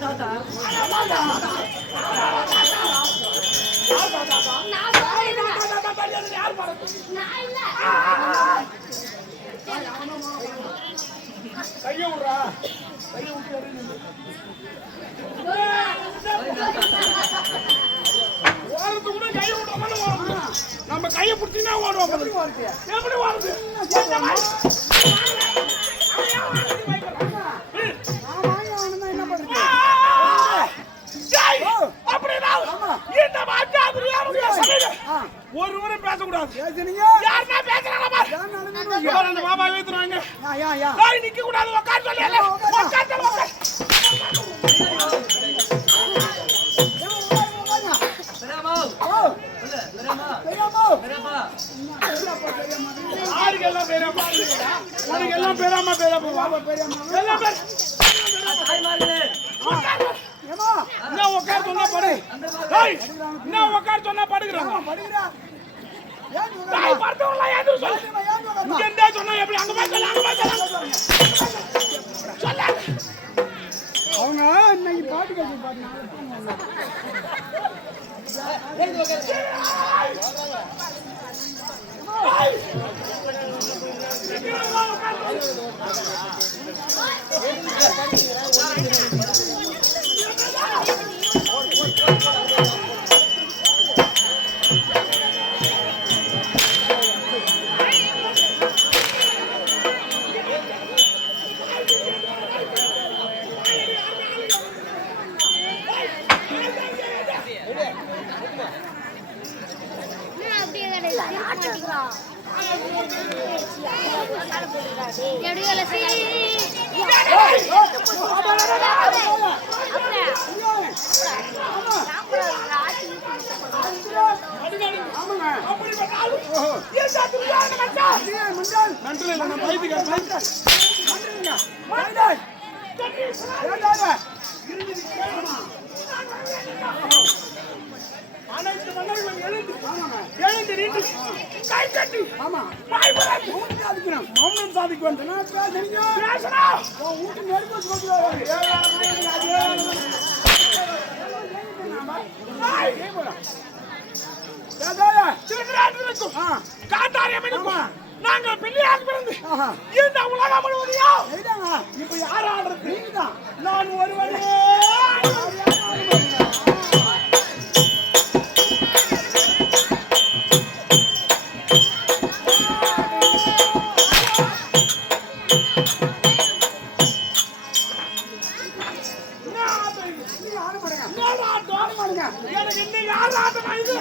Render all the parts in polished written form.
தாத்தா கைய விடுறா கைய விட்டு ஓடுறது கூட கைய விடுற மாதிரி ஓடணும். நம்ம கையை பிடிச்சினா ஓடுவோம். எப்படி ஓடுது? ஒருவரை பேசக்கூடாது. யாருன்னா பேசுறாங்க அந்த பாபா வைத்துறாங்க. நிக்க கூடாது. உட்கார் சொல்லல. உட்கார் சொன்னா படு. உட்கார் சொன்னா படுகிறாங்க. அவங்க இன்னைக்கு பாட்டு கேட்டு அனைத்து மன்னர்களும் எழுந்து நின்று கை கட்டி மௌனம் சாதிக்கு வந்தனா நாங்கள் பிள்ளையாக பிறந்து இந்த உலகம் முழுவதையும் இப்ப யார் ஆடுறது? நான் ஒருவரே. எனக்கு இன்னும் யார் ஆட்டமா இது?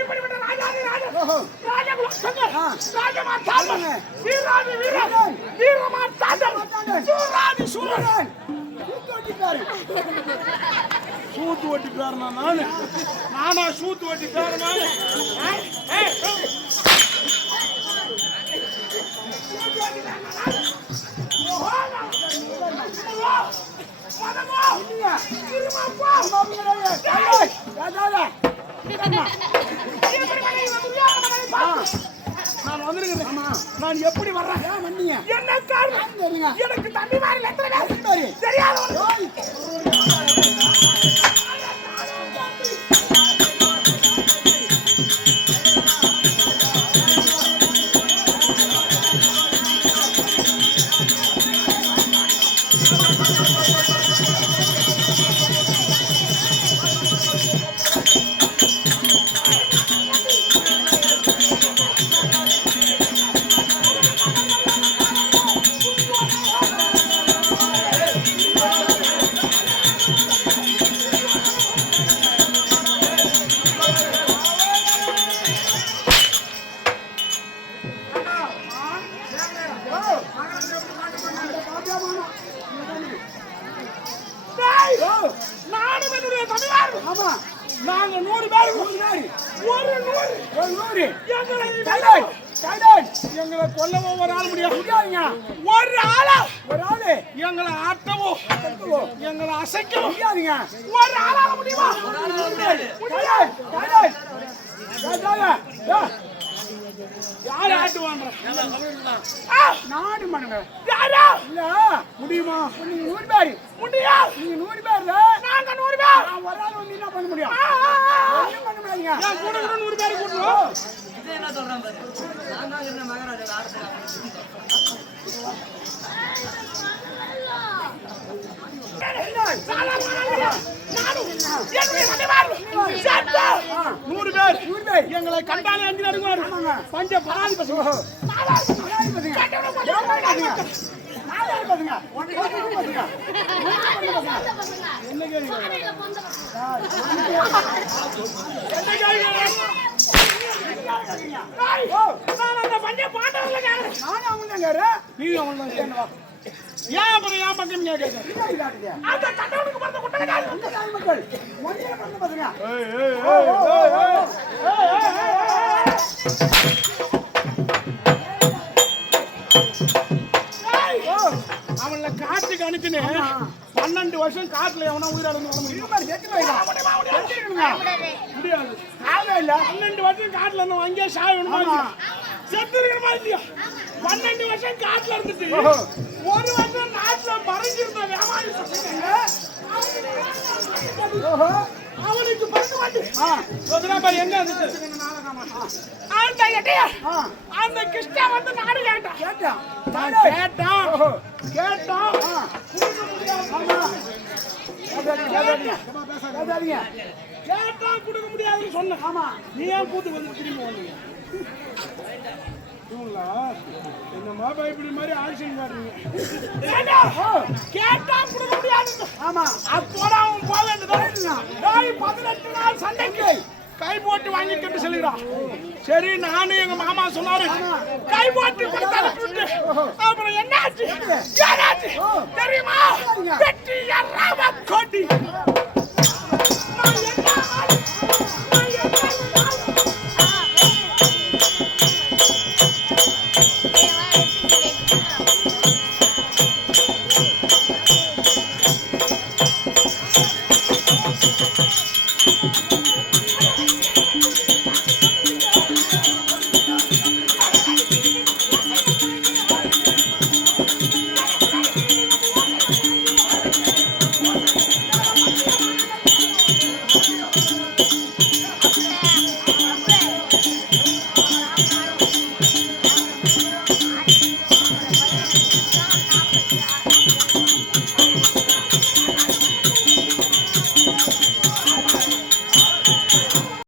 இப்படிப்பட்ட ராஜாதி சூரன் சூத்து ஓட்டிக்காரனா நானா சூத்து ஓட்டிக்காரனா? நான் வந்திருக்கிறேன். நான் எப்படி வர்றேன்? என்ன காரணம்? எனக்கு தம்பி மாதிரி எத்தனை பேர் தெரியாது. நாங்க 100 பேர் எங்களை கொல்லவோ ஒரு ஆள் முடியாதுங்க. ஒரு ஆளு எங்களை ஆட்டவோ எங்களை அசைக்கவோ முடியாதுங்க. ஒரு ஆளால முடியுமா? யார் ஆட்டுவான்ற நாடு மனுங்க யாரா இல்ல முடியுமா நீங்க 100 பேர் முடியா நீங்க 100 பேர்ல நாங்க 100 பேர் நான் ஒரு ஆள் வந்து என்ன பண்ண முடியும் ஒண்ணும் பண்ண முடியாதுங்க நான் கூட 100 பேர் கூட்டுறோம் இது என்ன சொல்றான் பாரு நான் தான் என்ன மகாராஜா ஆடுறேன் எங்களை கண்டாலே அஞ்சு நடுங்குவாரு பஞ்ச பராதி பசங்க என்ன ஏன் அப்புறம் ஏன் பக்கம் அந்த கட்டவனுக்கு பிறந்த குட்டை மக்கள் மொழியில பண்ண பாத்துங்க அவன்ல காட்டுக்கு அனுப்பினு 12 வருஷம் காட்டுல எவனா உயிரிழந்து வர முடியும் முடியாது 12 வருஷம் காட்டுல இருந்து அங்கேயே சாயணுமா செத்து இருக்கணுமா இல்லையா 12 வருஷம் காட்டுல இருந்துட்டு ஒரு வருஷம் நாட்டுல மறைஞ்சிருந்த வியாபாரி அவனுக்கு பறக்க மாட்டேன் எங்க அந்த கிருஷ்ணா வந்து நாடு கேட்டான் கேட்டான் கேட்டா கொடுக்க முடியாதுன்னு சொன்ன ஆமா நீ ஏன் கூட்டு வந்து திரும்பி வந்தீங்க என்னமா பயப்படி மாதிரி ஆக்ஷன் காட்டுறீங்க கேட்டா கொடுக்க முடியாது ஆமா அப்போட அவன் போக வேண்டியதான் 18 நாள் சண்டைக்கு கை போட்டு வாங்கிட்டு சொல்லுறான் சரி நானும் எங்க மாமா சொன்னாரு கை போட்டு கொடுத்து அப்புறம் என்னாச்சு தெரியுமா வெட்டி எறாம கொட்டி